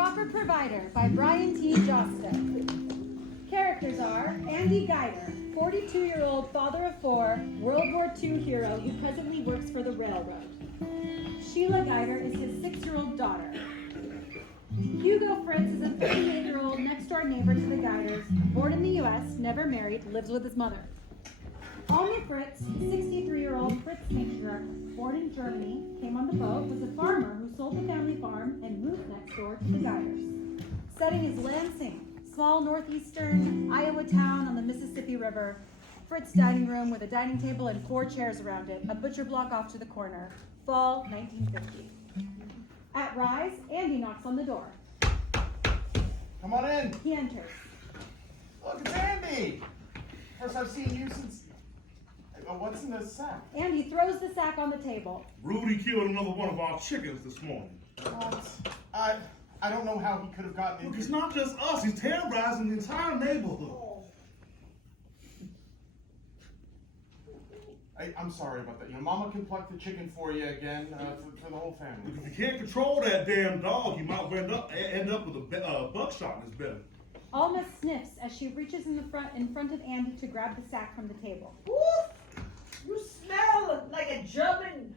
Proper Provider by Brian T. Josta. Characters are Andy Geiger, 42-year-old father of four, World War II hero who presently works for the railroad. Sheila Geiger is his 6-year-old daughter. Hugo Fritz is a 38-year-old next-door neighbor to the Geigers, born in the U.S., never married, lives with his mother. Alma Fritz, 63-year-old Fritz matriarch, born in Germany, came on the boat, was a farmer who sold the family farm and moved next door to the Geigers. Setting is Lansing, small northeastern Iowa town on the Mississippi River. Fritz dining room with a dining table and 4 chairs around it, a butcher block off to the corner. Fall 1950. At Rise, Andy knocks on the door. Come on in. He enters. Look, it's Andy. First I've seen you since... What's in this sack? Andy throws the sack on the table. Rudy killed another one of our chickens this morning. I don't know how he could have gotten Look, into... it's not just us. He's terrorizing the entire neighborhood. I'm sorry about that. You know, Mama can pluck the chicken for you again for the whole family. Look, if you can't control that damn dog, you might end up with a buckshot in his belly. Alma sniffs as she reaches in front of Andy to grab the sack from the table. Oof! You smell like a German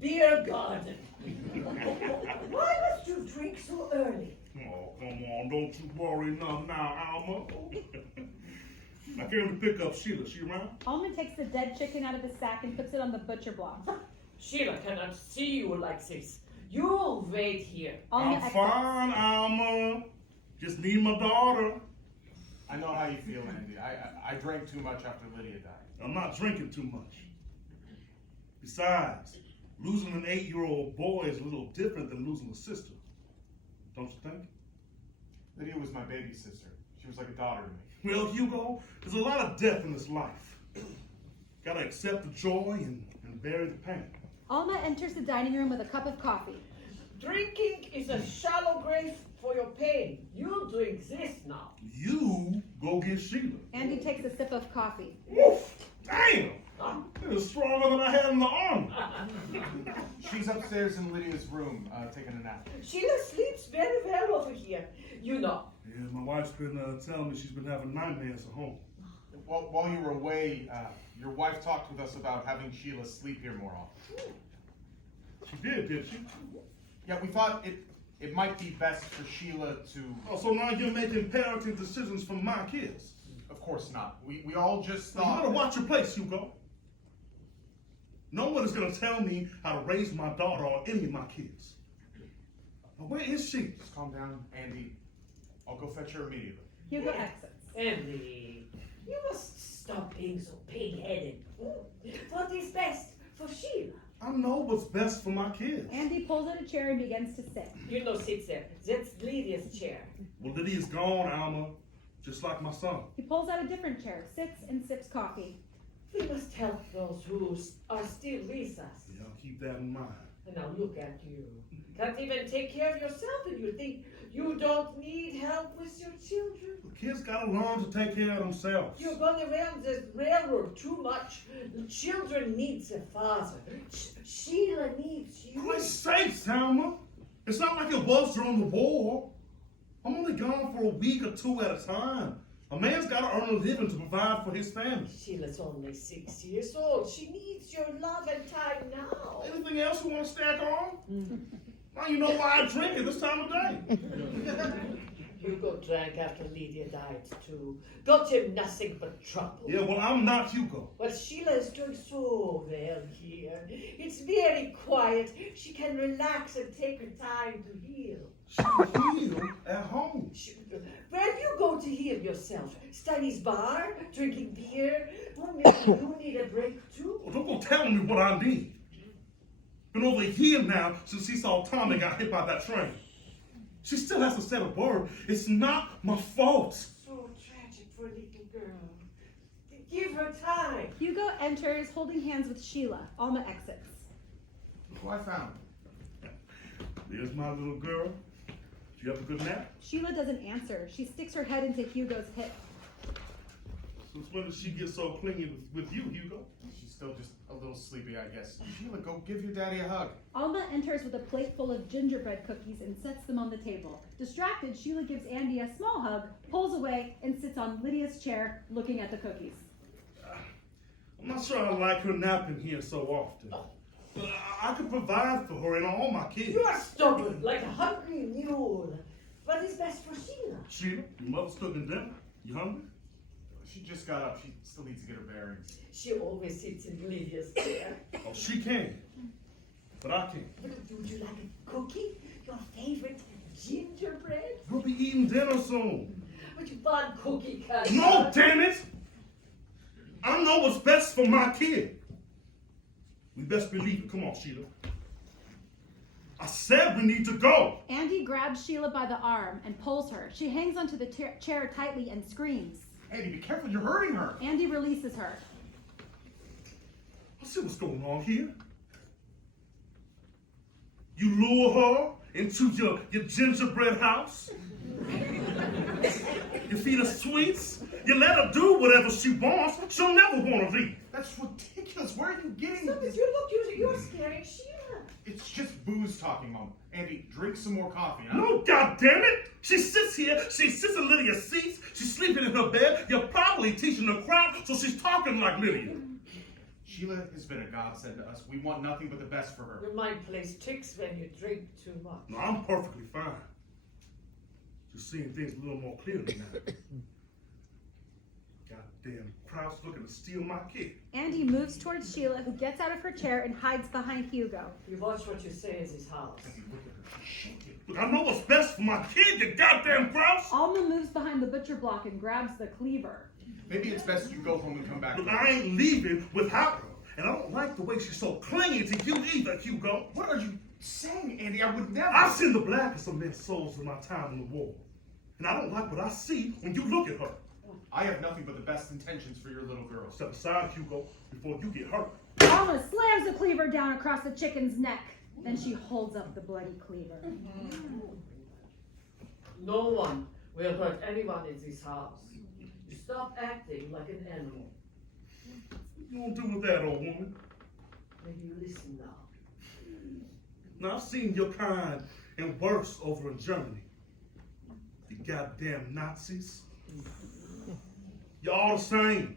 beer garden. Why must you drink so early? Oh, come on. Don't you worry enough now, Alma. I came to pick up Sheila. She around? Alma takes the dead chicken out of the sack and puts it on the butcher block. Sheila cannot see you like this. You'll wait here. Alma I'm fine, Alma. Just need my daughter. I know how you feel, Andy. I drank too much after Lydia died. I'm not drinking too much. Besides, losing an 8-year-old boy is a little different than losing a sister. Don't you think? Lydia was my baby sister. She was like a daughter to me. Well, Hugo, there's a lot of death in this life. Gotta accept the joy and bury the pain. Alma enters the dining room with a cup of coffee. Drinking is a shallow grave for your pain. You drink this now. You go get Sheila. Andy takes a sip of coffee. Woof! Damn! It was stronger than I had in the army. She's upstairs in Lydia's room, taking a nap. Sheila sleeps very well over here. You know. Yeah, my wife's been telling me she's been having nightmares at home. While you were away, your wife talked with us about having Sheila sleep here more often. She did she? Yeah, we thought it might be best for Sheila to... Oh, so now you're making parenting decisions for my kids? Of course not. We all just You thought... better watch your place, Hugo. No one is going to tell me how to raise my daughter or any of my kids. Now, where is she? Just calm down, Andy. I'll go fetch her immediately. Hugo exits. Andy, you must stop being so pig-headed. What is best for Sheila? I know what's best for my kids. Andy pulls out a chair and begins to sit. You know, sit there. That's Lydia's chair. Well, Lydia's gone, Alma. Just like my son. He pulls out a different chair, sits and sips coffee. We must help those who are still with us. Yeah, I'll keep that in mind. And now look at you. Can't even take care of yourself, and you think you don't need help with your children? The kids gotta learn to take care of themselves. You're going around the railroad too much. The children need a father. Sheila needs you. Christ's sakes, Alma. It's not like it was during the war. I'm only gone for a week or 2 at a time. A man's got to earn a living to provide for his family. Sheila's only 6 years old. She needs your love and time now. Anything else you want to stack on? Now you know why I drink at this time of day. Hugo drank after Lydia died too. Got him nothing but trouble. Yeah, well, I'm not Hugo. Well, Sheila is doing so well here. It's very quiet. She can relax and take her time to heal. She can heal at home. Where do you go to heal yourself? Stanley's bar? Drinking beer? Well, maybe you need a break too. Well, don't go telling me what I need. Been over a year now since he saw Tommy got hit by that train. She still has to say a word. It's not my fault. So tragic for a little girl. Give her time. Hugo enters, holding hands with Sheila. Alma exits. Who I found? There's my little girl. Did you have a good nap? Sheila doesn't answer. She sticks her head into Hugo's hip. Since when did she get so clingy with you, Hugo? She's still just a little sleepy, I guess. Sheila, go give your daddy a hug. Alma enters with a plate full of gingerbread cookies and sets them on the table. Distracted, Sheila gives Andy a small hug, pulls away, and sits on Lydia's chair, looking at the cookies. I'm not sure I like her napping here so often. I could provide for her and all my kids. You are stubborn, like a hungry mule. What is best for Sheila? Sheila, your mother's cooking dinner. You hungry? She just got up. She still needs to get her bearings. She always sits in Lydia's chair. Oh, she can. But I can't. Would you like a cookie? Your favorite gingerbread? We'll be eating dinner soon. Would you want cookie cutter? No, damn it! I know what's best for my kid. We best believe it. Come on, Sheila. I said we need to go. Andy grabs Sheila by the arm and pulls her. She hangs onto the chair tightly and screams. Andy, be careful. You're hurting her. Andy releases her. I see what's going on here. You lure her into your gingerbread house. You feed her sweets. You let her do whatever she wants. She'll never want to leave. That's ridiculous. Where are you getting Look, this? you're scaring Sheila. It's just booze talking, Mom. Andy, drink some more coffee, huh? No, goddammit! She sits here, she sits in Lydia's seats, she's sleeping in her bed, you're probably teaching the crowd, so she's talking like Lydia. Sheila has been a godsend to us. We want nothing but the best for her. Your mind plays tricks when you drink too much. No, I'm perfectly fine. Just seeing things a little more clearly now. Goddamn crowd's looking to steal my kid. Andy moves towards Sheila, who gets out of her chair and hides behind Hugo. You watch what you say is his house. Look at her. She's shaking. Look, I know what's best for my kid, you goddamn grouse! Alma moves behind the butcher block and grabs the cleaver. Maybe it's best you go home and come back. Look, I ain't leaving without her. And I don't like the way she's so clingy to you either, Hugo. What are you saying, Andy? I would never. I've seen the blackest of men's souls in my time in the war. And I don't like what I see when you look at her. I have nothing but the best intentions for your little girl. Step aside, Hugo, before you get hurt. Alma slams the cleaver down across the chicken's neck. Then she holds up the bloody cleaver. No one will hurt anyone in this house. You stop acting like an animal. You don't do with that, old woman. Maybe you listen now. Now, I've seen your kind and worse over in Germany. You goddamn Nazis. You're all the same.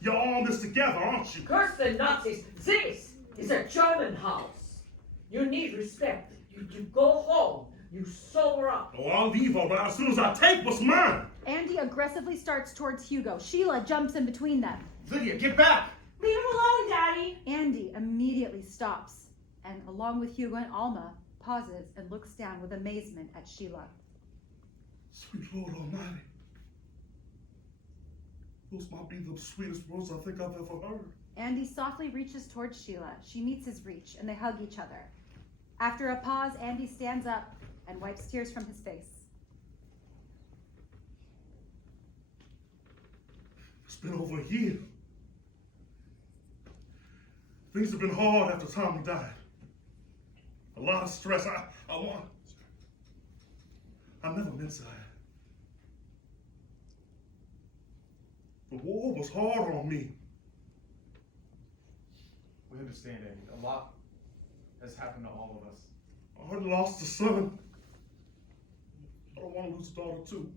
You're all in this together, aren't you? Curse the Nazis! This is a German house. You need respect. You go home. You sober up. Oh, I'll leave all right as soon as I take what's mine. Andy aggressively starts towards Hugo. Sheila jumps in between them. Lydia, get back! Leave him alone, Daddy! Andy immediately stops, and along with Hugo and Alma, pauses and looks down with amazement at Sheila. Sweet Lord Almighty. Those might be the sweetest words I think I've ever heard. Andy softly reaches towards Sheila. She meets his reach, and they hug each other. After a pause, Andy stands up and wipes tears from his face. It's been over a year. Things have been hard after Tommy died. A lot of stress. I never meant to. The war was hard on me. We understand, Andy. A lot has happened to all of us. I already lost a son. I don't want to lose a daughter too.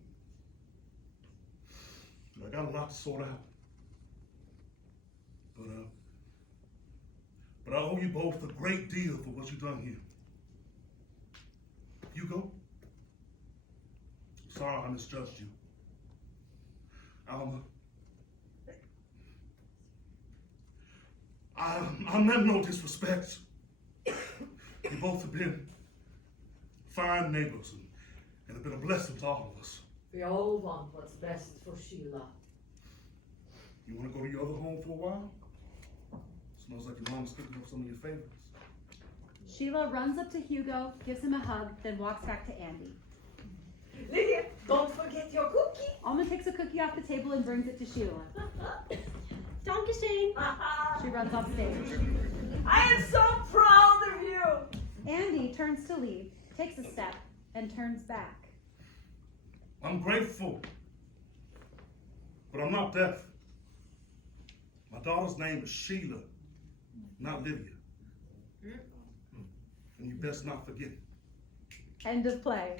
I got a lot to sort out. But I owe you both a great deal for what you've done here. Hugo, I'm sorry I misjudged you. Alma, I meant no disrespect. You both have been fine neighbors and have been a blessing to all of us. We all want what's best for Sheila. You want to go to your other home for a while? Smells like your mom's cooking up some of your favorites. Sheila runs up to Hugo, gives him a hug, then walks back to Andy. Lydia, don't forget your cookie. Alma takes a cookie off the table and brings it to Sheila. Dankeschön. She runs off stage. I am so proud of you. Andy turns to leave, takes a step, and turns back. I'm grateful, but I'm not deaf. My daughter's name is Sheila, not Lydia. And you best not forget it. End of play.